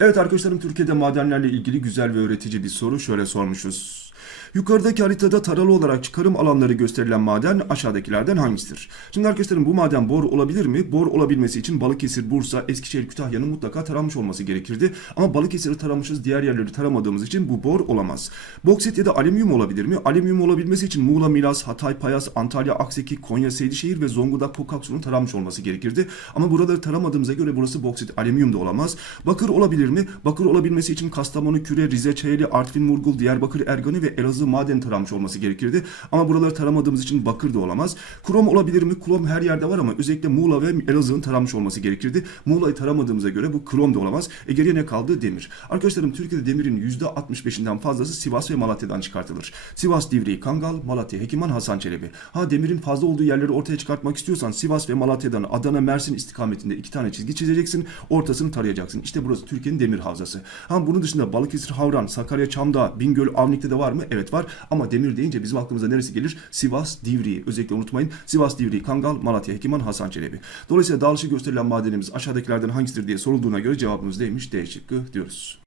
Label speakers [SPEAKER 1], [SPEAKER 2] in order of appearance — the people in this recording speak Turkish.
[SPEAKER 1] Evet arkadaşlarım Türkiye'de madenlerle ilgili güzel ve öğretici bir soru şöyle sormuşuz. Yukarıdaki haritada taralı olarak çıkarım alanları gösterilen maden aşağıdakilerden hangisidir? Şimdi arkadaşlarım bu maden bor olabilir mi? Bor olabilmesi için Balıkesir, Bursa, Eskişehir, Kütahya'nın mutlaka taranmış olması gerekirdi. Ama Balıkesir'i taramışız, diğer yerleri taramadığımız için bu bor olamaz. Boksit ya da alüminyum olabilir mi? Alüminyum olabilmesi için Muğla, Milas, Hatay, Payas, Antalya, Akseki, Konya, Seydişehir ve Zonguldak, Pokaksu'nun taranmış olması gerekirdi. Ama buraları taramadığımıza göre burası boksit, alüminyum da olamaz. Bakır olabilir mi? Bakır olabilmesi için Kastamonu, Küre, Rize, Çayeli, Artvin, Murgul, Diyarbakır, Ergani ve Elazığ maden taranmış olması gerekirdi. Ama buraları taramadığımız için bakır da olamaz. Krom olabilir mi? Krom her yerde var ama özellikle Muğla ve Elazığ'ın taranmış olması gerekirdi. Muğla'yı taramadığımıza göre bu krom da olamaz. E geriye ne kaldı? Demir. Arkadaşlarım Türkiye'de demirin %65'inden fazlası Sivas ve Malatya'dan çıkartılır. Sivas, Divriği, Kangal, Malatya, Hekiman, Hasan Çelebi. Ha demirin fazla olduğu yerleri ortaya çıkartmak istiyorsan Sivas ve Malatya'dan Adana, Mersin istikametinde iki tane çizgi çizeceksin. Ortasını tarayacaksın. İşte burası Türkiye'nin demir havzası. Ha bunun dışında Balıkesir, Havran, Sakarya, Çamdağ, Bingöl, Avnik'te de var mı? Evet var. Ama demir deyince bizim aklımıza neresi gelir? Sivas, Divriği. Özellikle unutmayın. Sivas, Divriği, Kangal, Malatya, Hekiman, Hasan Çelebi. Dolayısıyla dağılışı gösterilen madenimiz aşağıdakilerden hangisidir diye sorulduğuna göre cevabımız neymiş? D şıkkı diyoruz.